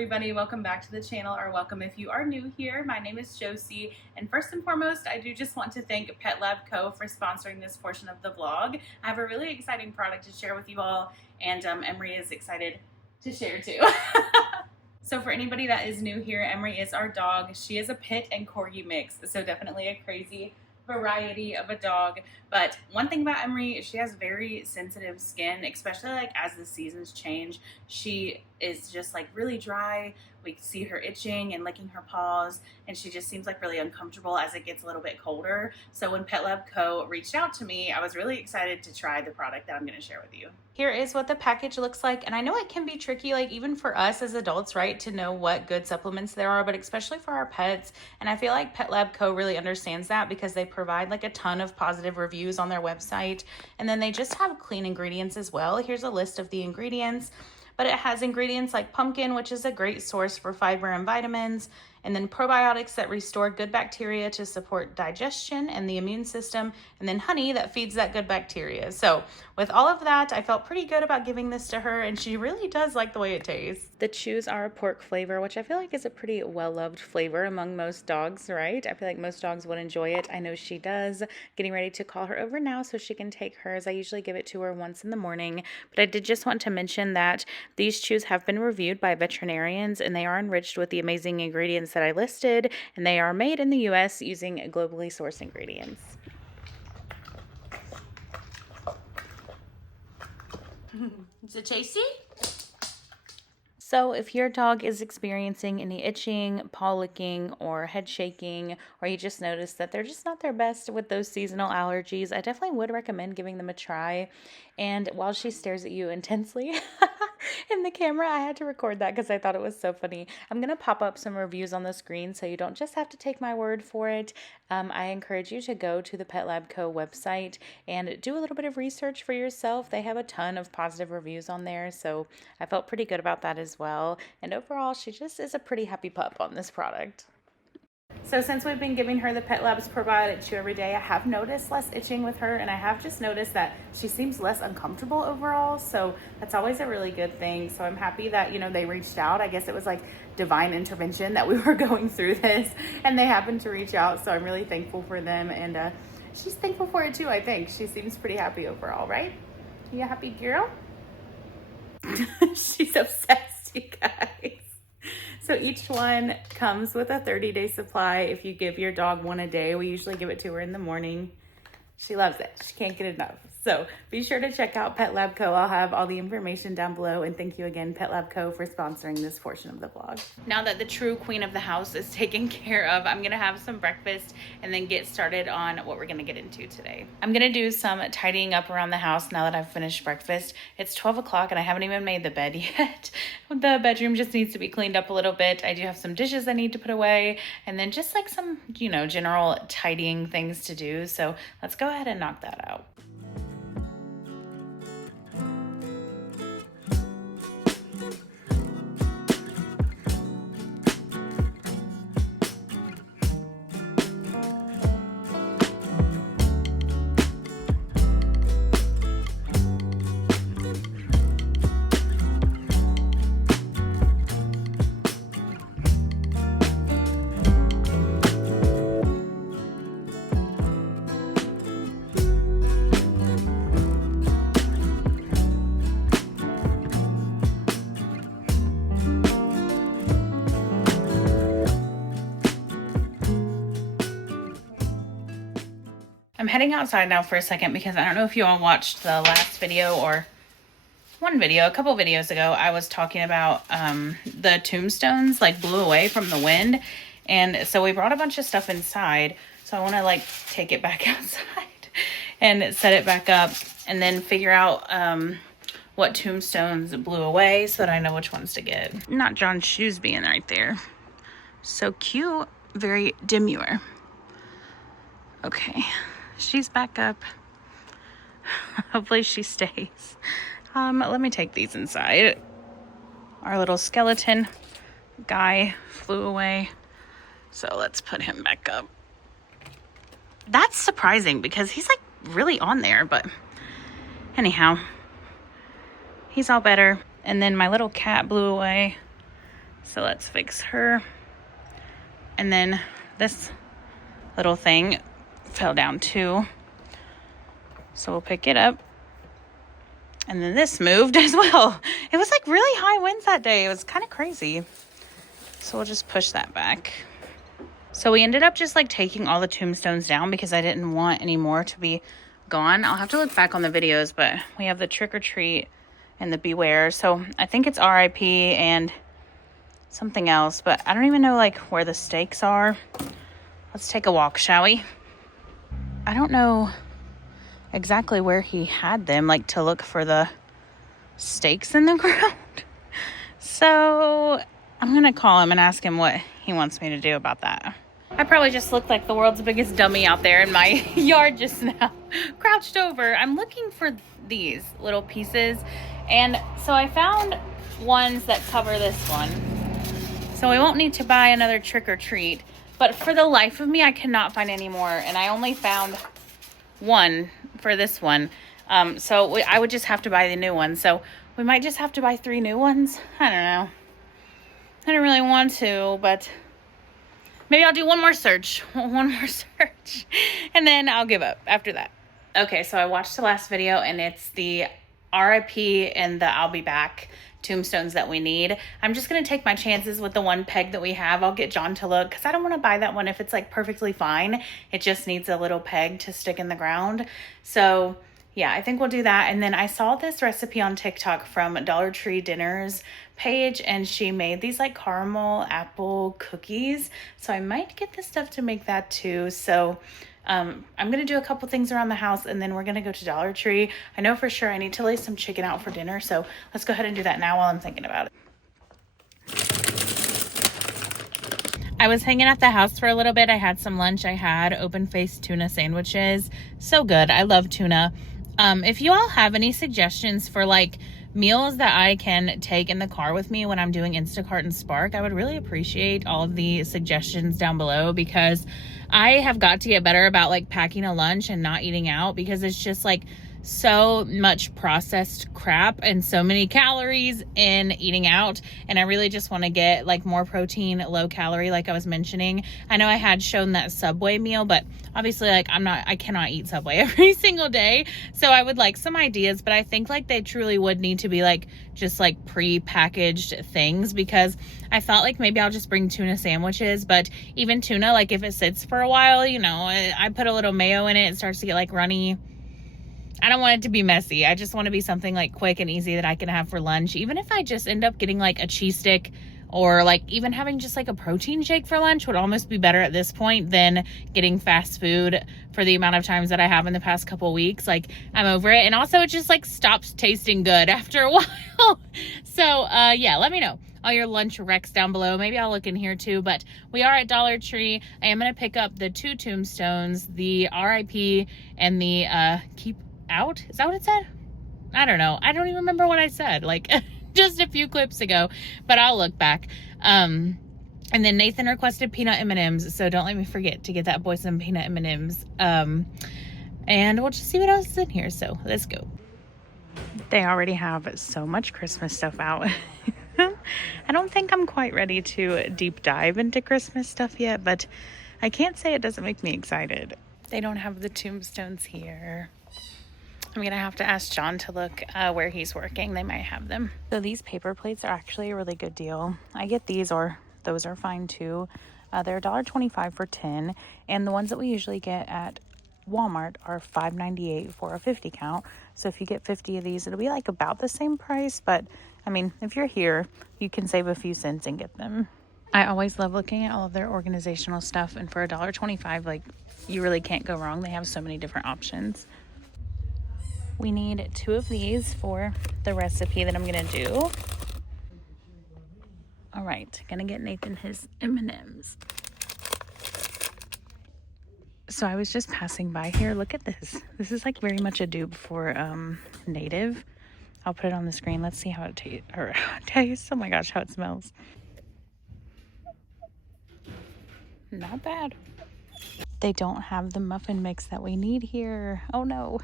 everybody, welcome back to the channel, or welcome if you are new here. My name is Josie, and first and foremost, I do just want to thank PetLab Co. for sponsoring this portion of the vlog. I have a really exciting product to share with you all, and Emery is excited to share too. So for anybody that is new here, Emery is our dog. She is a pit and corgi mix, so definitely a crazy variety of a dog. But one thing about Emery, she has very sensitive skin, especially like as the seasons change. She is just like really dry. We see her itching and licking her paws, and she just seems like really uncomfortable as it gets a little bit colder. So when PetLab Co. reached out to me, I was really excited to try the product that I'm going to share with you. Here is what the package looks like, and I know it can be tricky, like even for us as adults, right, to know what good supplements there are, but especially for our pets. And I feel like PetLab Co. really understands that because they provide like a ton of positive reviews on their website, and then they just have clean ingredients as well. Here's a list of the ingredients. But it has ingredients like pumpkin, which is a great source for fiber and vitamins, and then probiotics that restore good bacteria to support digestion and the immune system, and then honey that feeds that good bacteria. So with all of that, I felt pretty good about giving this to her, and she really does like the way it tastes. The chews are a pork flavor, which I feel like is a pretty well-loved flavor among most dogs, right? I feel like most dogs would enjoy it. I know she does. Getting ready to call her over now so she can take hers. I usually give it to her once in the morning, but I did just want to mention that these chews have been reviewed by veterinarians, and they are enriched with the amazing ingredients that I listed, and they are made in the US using globally sourced ingredients. Is it tasty? So if your dog is experiencing any itching, paw licking, or head shaking, or you just notice that they're just not their best with those seasonal allergies, I definitely would recommend giving them a try. And while she stares at you intensely in the camera, I had to record that because I thought it was so funny. I'm going to pop up some reviews on the screen so you don't just have to take my word for it. I encourage you to go to the PetLab Co. website and do a little bit of research for yourself. They have a ton of positive reviews on there, so I felt pretty good about that as well. And overall, she just is a pretty happy pup on this product. So since we've been giving her the PetLab's Probiotic Chew every day, I have noticed less itching with her, and I have just noticed that she seems less uncomfortable overall, so that's always a really good thing. So I'm happy that, they reached out. I guess it was like divine intervention that we were going through this, and they happened to reach out, so I'm really thankful for them, and she's thankful for it too, I think. She seems pretty happy overall, right? You a happy girl? She's obsessed, you guys. So each one comes with a 30-day supply. If you give your dog one a day, we usually give it to her in the morning. She loves it. She can't get enough. So be sure to check out PetLab Co. I'll have all the information down below. And thank you again, PetLab Co. for sponsoring this portion of the vlog. Now that the true queen of the house is taken care of, I'm going to have some breakfast and then get started on what we're going to get into today. I'm going to do some tidying up around the house now that I've finished breakfast. It's 12 o'clock and I haven't even made the bed yet. The bedroom just needs to be cleaned up a little bit. I do have some dishes I need to put away, and then just like some, general tidying things to do. So let's go ahead and knock that out. I'm heading outside now for a second because I don't know if you all watched the last video or a couple videos ago. I was talking about the tombstones like blew away from the wind, and so we brought a bunch of stuff inside. So I want to take it back outside and set it back up, and then figure out what tombstones blew away so that I know which ones to get. Not John's shoes being right there. So cute, very demure. Okay. She's back up. Hopefully she stays. Let me take these inside. Our little skeleton guy flew away, so let's put him back up. That's surprising because he's like really on there, but anyhow, he's all better. And then my little cat blew away. So let's fix her. And then this little thing fell down too. So we'll pick it up. And then this moved as well. It was like really high winds that day. It was kind of crazy. So we'll just push that back. So we ended up just like taking all the tombstones down because I didn't want any more to be gone. I'll have to look back on the videos, but we have the trick or treat and the beware. So I think it's RIP and something else, but I don't even know like where the stakes are. Let's take a walk, shall we? I don't know exactly where he had them, like to look for the stakes in the ground. So I'm gonna call him and ask him what he wants me to do about that. I probably just looked like the world's biggest dummy out there in my yard just now, crouched over. I'm looking for these little pieces, and so I found ones that cover this one. So we won't need to buy another trick or treat, but for the life of me, I cannot find any more, and I only found one for this one. So I would just have to buy the new one. So we might just have to buy 3 new ones. I don't know. I don't really want to, but maybe I'll do one more search, and then I'll give up after that. Okay, so I watched the last video, and it's the RIP and the I'll be back tombstones that we need. I'm just going to take my chances with the one peg that we have. I'll get John to look because I don't want to buy that one if it's like perfectly fine. It just needs a little peg to stick in the ground. So yeah, I think we'll do that. And then I saw this recipe on TikTok from Dollar Tree Dinners page, and she made these like caramel apple cookies. So I might get this stuff to make that too. So I'm going to do a couple things around the house, and then we're going to go to Dollar Tree. I know for sure I need to lay some chicken out for dinner, so let's go ahead and do that now while I'm thinking about it. I was hanging at the house for a little bit. I had some lunch. I had open-faced tuna sandwiches. So good. I love tuna. If you all have any suggestions for like meals that I can take in the car with me when I'm doing Instacart and Spark, I would really appreciate all of the suggestions down below, because I have got to get better about like packing a lunch and not eating out, because it's just like so much processed crap and so many calories in eating out. And I really just want to get like more protein, low calorie, like I was mentioning. I know I had shown that Subway meal, but obviously like I cannot eat Subway every single day. So I would like some ideas, but I think like they truly would need to be like just like pre-packaged things, because I thought like maybe I'll just bring tuna sandwiches, but even tuna, like if it sits for a while, you know, I put a little mayo in it, it starts to get like runny. I don't want it to be messy. I just want to be something like quick and easy that I can have for lunch. Even if I just end up getting like a cheese stick, or like even having just like a protein shake for lunch would almost be better at this point than getting fast food for the amount of times that I have in the past couple weeks. Like I'm over it. And also it just like stops tasting good after a while. So yeah, let me know all your lunch recs down below. Maybe I'll look in here too, but we are at Dollar Tree. I am going to pick up the 2 tombstones, the RIP and the keep out. Is that what it said? I don't know. I don't even remember what I said like just a few clips ago, but I'll look back. And then Nathan requested peanut M&Ms, so don't let me forget to get that boy some peanut M&Ms. And we'll just see what else is in here, so let's go. They already have so much Christmas stuff out. I don't think I'm quite ready to deep dive into Christmas stuff yet, but I can't say it doesn't make me excited. They don't have the tombstones here. I'm going to have to ask John to look where he's working. They might have them. So these paper plates are actually a really good deal. I get these, or those are fine too. They're $1.25 for 10. And the ones that we usually get at Walmart are $5.98 for a 50 count. So if you get 50 of these, it'll be like about the same price. But I mean, if you're here, you can save a few cents and get them. I always love looking at all of their organizational stuff. And for $1.25, like you really can't go wrong. They have so many different options. We need 2 of these for the recipe that I'm going to do. All right, going to get Nathan his M&Ms. So I was just passing by here. Look at this. This is like very much a dupe for Native. I'll put it on the screen. Let's see how it tastes. Oh my gosh, how it smells. Not bad. They don't have the muffin mix that we need here. Oh no.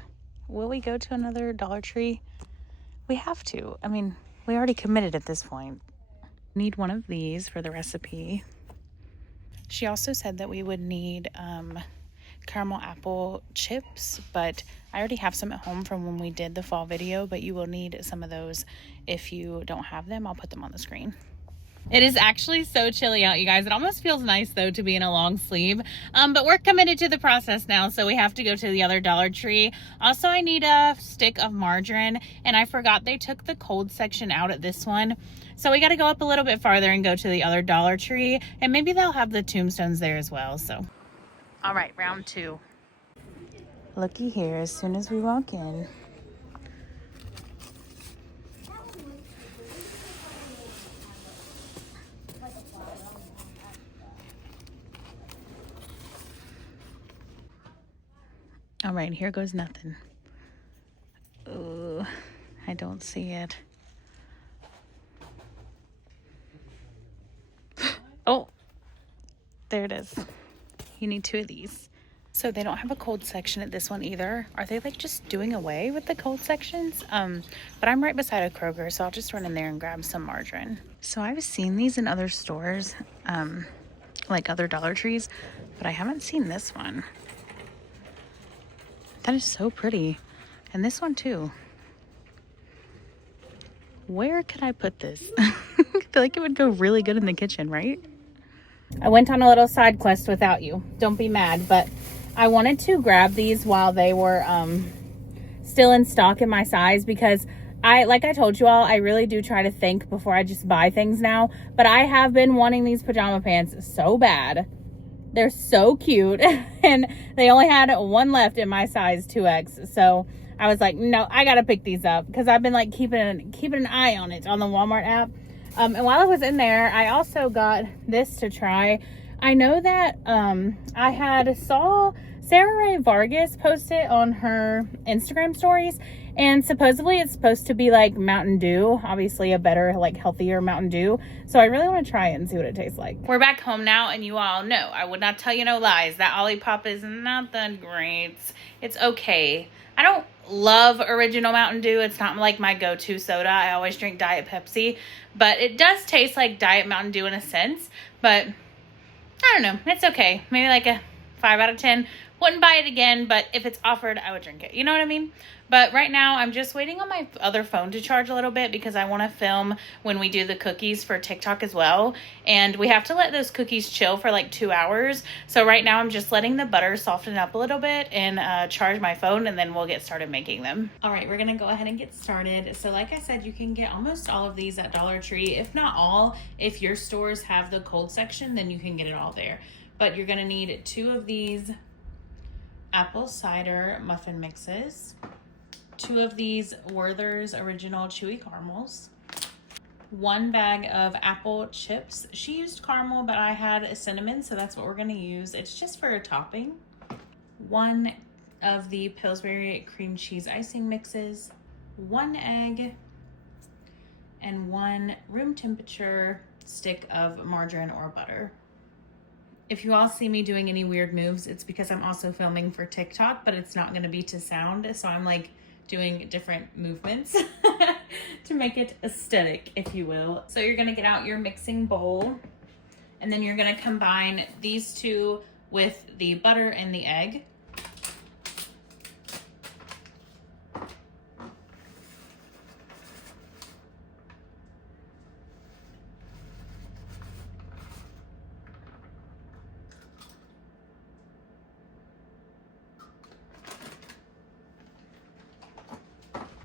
Will we go to another Dollar Tree? We have to. I mean, we already committed at this point. Need one of these for the recipe. She also said that we would need caramel apple chips, but I already have some at home from when we did the fall video, but you will need some of those if you don't have them. I'll put them on the screen. It is actually so chilly out, you guys. It almost feels nice though to be in a long sleeve, but we're committed to the process now, so we have to go to the other Dollar Tree. Also, I need a stick of margarine, and I forgot they took the cold section out at this one, so we got to go up a little bit farther and go to the other Dollar Tree, and maybe they'll have the tombstones there as well. So all right, round 2. Looky here, as soon as we walk in, all right, here goes nothing. Ooh, I don't see it. Oh, there it is. You need 2 of these. So they don't have a cold section at this one either. Are they like just doing away with the cold sections? But I'm right beside a Kroger, so I'll just run in there and grab some margarine. So I've seen these in other stores, like other Dollar Trees, but I haven't seen this one. That is so pretty. And this one too. Where could I put this? I feel like it would go really good in the kitchen, right? I went on a little side quest without you. Don't be mad, but I wanted to grab these while they were still in stock in my size, because like I told you all, I really do try to think before I just buy things now. But I have been wanting these pajama pants so bad. They're so cute, and they only had one left in my size 2X. So I was like, no, I gotta pick these up, because I've been like keeping an eye on it on the Walmart app. And while I was in there, I also got this to try. I know that I saw Sarah Ray Vargas post it on her Instagram stories, and supposedly it's supposed to be like Mountain Dew, obviously a better, like healthier Mountain Dew. So I really want to try it and see what it tastes like. We're back home now, and you all know I would not tell you no lies. That Olipop is not that great. It's okay. I don't love original Mountain Dew. It's not like my go-to soda. I always drink Diet Pepsi, but it does taste like Diet Mountain Dew in a sense. But I don't know. It's okay. Maybe like a 5 out of 10. Wouldn't buy it again, but if it's offered, I would drink it. You know what I mean? But right now, I'm just waiting on my other phone to charge a little bit, because I want to film when we do the cookies for TikTok as well. And we have to let those cookies chill for like 2 hours. So right now, I'm just letting the butter soften up a little bit and charge my phone, and then we'll get started making them. All right, we're going to go ahead and get started. So like I said, you can get almost all of these at Dollar Tree. If not all, if your stores have the cold section, then you can get it all there. But you're going to need 2 of these apple cider muffin mixes, 2 of these Werther's original chewy caramels, 1 bag of apple chips. She used caramel, but I had cinnamon, so that's what we're going to use. It's just for a topping. 1 of the Pillsbury cream cheese icing mixes, 1 egg, and 1 room temperature stick of margarine or butter. If you all see me doing any weird moves, it's because I'm also filming for TikTok, but it's not going to be to sound, so I'm like doing different movements to make it aesthetic, if you will. So you're going to get out your mixing bowl, and then you're going to combine these 2 with the butter and the egg.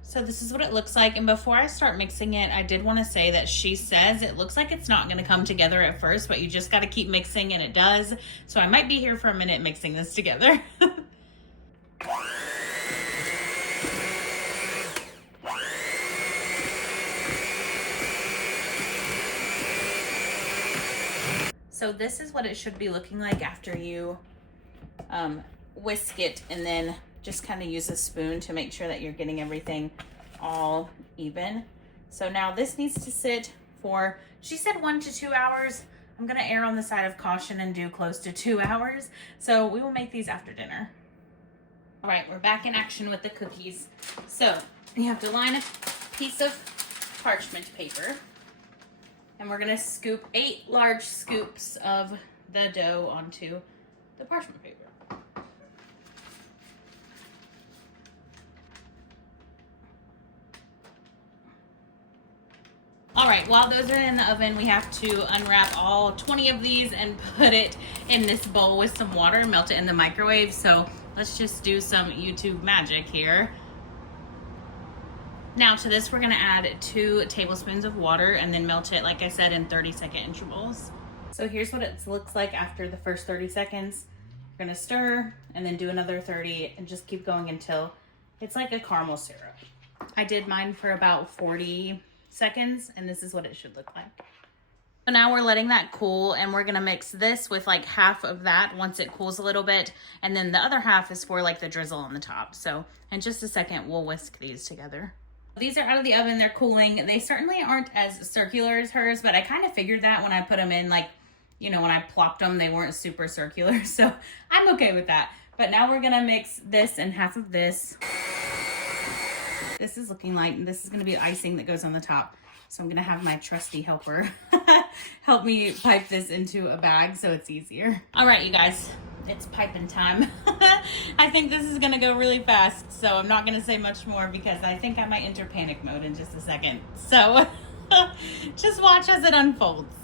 So this is what it looks like. And before I start mixing it, I did want to say that she says it looks like it's not going to come together at first, but you just got to keep mixing, and it does. So I might be here for a minute mixing this together. So this is what it should be looking like after you whisk it, and then just kind of use a spoon to make sure that you're getting everything all even. So now this needs to sit for, she said 1 to 2 hours. I'm gonna err on the side of caution and do close to 2 hours. So we will make these after dinner. All right, we're back in action with the cookies. So you have to line a piece of parchment paper, And we're gonna scoop 8 large scoops of the dough onto the parchment paper. All right, while those are in the oven, we have to unwrap all 20 of these and put it in this bowl with some water and melt it in the microwave. So let's just do some YouTube magic here. Now to this, we're gonna add 2 tablespoons of water and then melt it, like I said, in 30-second intervals. So here's what it looks like after the first 30 seconds. We're gonna stir and then do another 30 and just keep going until it's like a caramel syrup. I did mine for about 40 seconds and this is what it should look like. So now we're letting that cool and we're gonna mix this with like half of that once it cools a little bit, and then the other half is for like the drizzle on the top. So in just a second, we'll whisk these together. These are out of the oven, they're cooling. They certainly aren't as circular as hers, but I kind of figured that when I put them in, like, you know, when I plopped them, they weren't super circular. So I'm okay with that. But now we're gonna mix this and half of this. This is looking like this is gonna be icing that goes on the top. So I'm gonna have my trusty helper help me pipe this into a bag so it's easier. All right, you guys, it's piping time. I think this is gonna go really fast, so I'm not gonna say much more because I think I might enter panic mode in just a second. So just watch as it unfolds.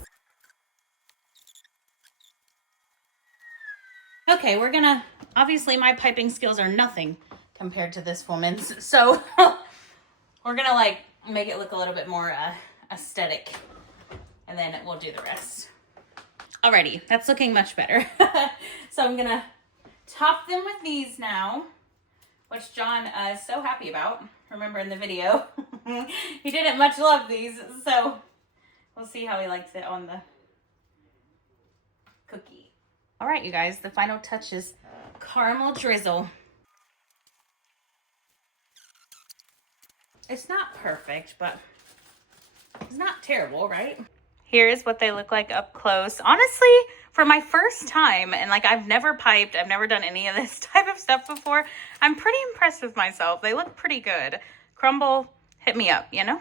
Okay, we're gonna, obviously my piping skills are nothing compared to this woman's, so we're gonna like make it look a little bit more aesthetic, and then we'll do the rest. Alrighty, that's looking much better. So I'm gonna top them with these now, which John is so happy about. Remember in the video, he didn't much love these, so we'll see how he likes it on the cookie. All right, you guys, the final touch is caramel drizzle. It's not perfect, but it's not terrible, right? Here's what they look like up close. Honestly, for my first time, and like I've never piped, I've never done any of this type of stuff before, I'm pretty impressed with myself. They look pretty good. Crumble, hit me up, you know?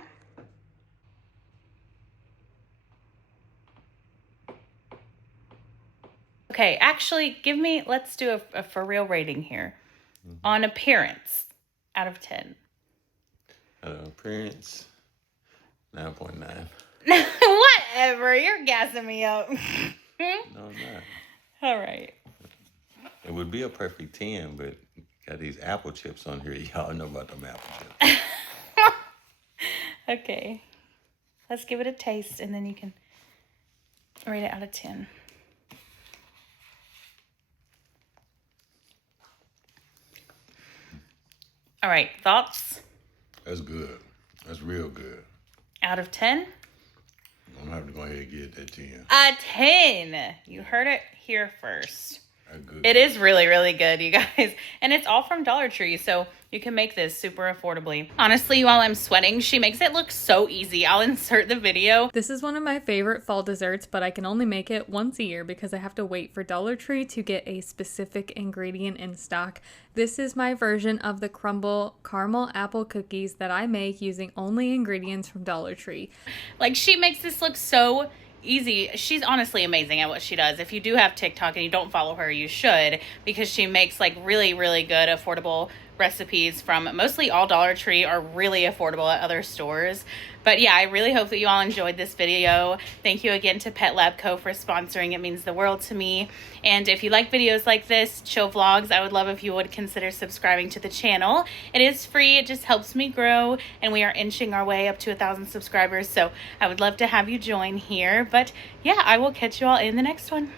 Okay, actually, let's do a for real rating here. On appearance, out of 10. Appearance, 9.9. Whatever, you're gassing me up. No, I'm not. All right. It would be a perfect 10, but got these apple chips on here. Y'all know about them apple chips. Okay. Let's give it a taste, and then you can rate it out of 10. All right, thoughts? That's good. That's real good. Out of 10? I'm gonna have to go ahead and get that 10. A 10. You heard it here first. That's good. It is really, really good, you guys. And it's all from Dollar Tree, so you can make this super affordably. Honestly, while I'm sweating, she makes it look so easy. I'll insert the video. This is one of my favorite fall desserts, but I can only make it once a year because I have to wait for Dollar Tree to get a specific ingredient in stock. This is my version of the crumble caramel apple cookies that I make using only ingredients from Dollar Tree. Like, she makes this look so easy. She's honestly amazing at what she does. If you do have TikTok and you don't follow her, you should, because she makes like really, really good affordable recipes from mostly all Dollar Tree or really affordable at other stores. But yeah, I really hope that you all enjoyed this video. Thank you again to PetLab Co. for sponsoring. It means the world to me. And if you like videos like this, chill vlogs, I would love if you would consider subscribing to the channel. It is free. It just helps me grow. And we are inching our way up to 1,000 subscribers. So I would love to have you join here. But yeah, I will catch you all in the next one.